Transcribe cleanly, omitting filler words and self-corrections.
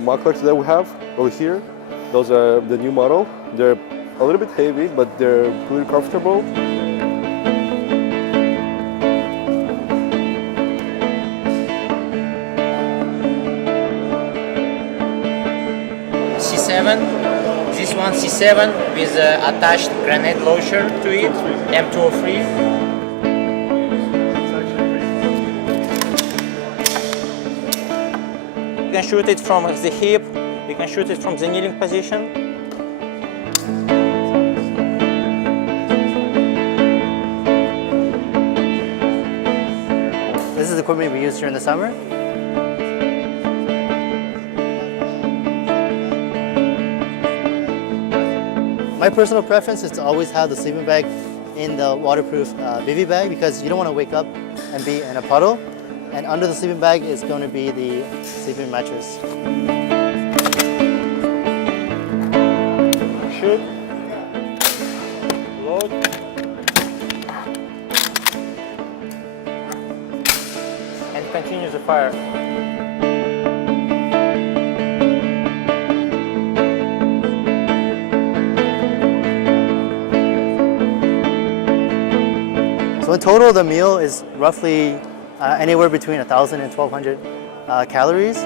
mufflers that we have over here, those are the new model. They're a little bit heavy, but they're pretty comfortable. C7, this one C7 with attached grenade launcher to it, M203. You can shoot it from the hip, you can shoot it from the kneeling position. This is equipment we use during the summer. My personal preference is to always have the sleeping bag in the waterproof bivy bag because you don't want to wake up and be in a puddle. And under the sleeping bag is going to be the sleeping mattress. Shoot. Load. And continue the fire. So in total, the meal is roughly anywhere between 1,000 and 1,200 calories.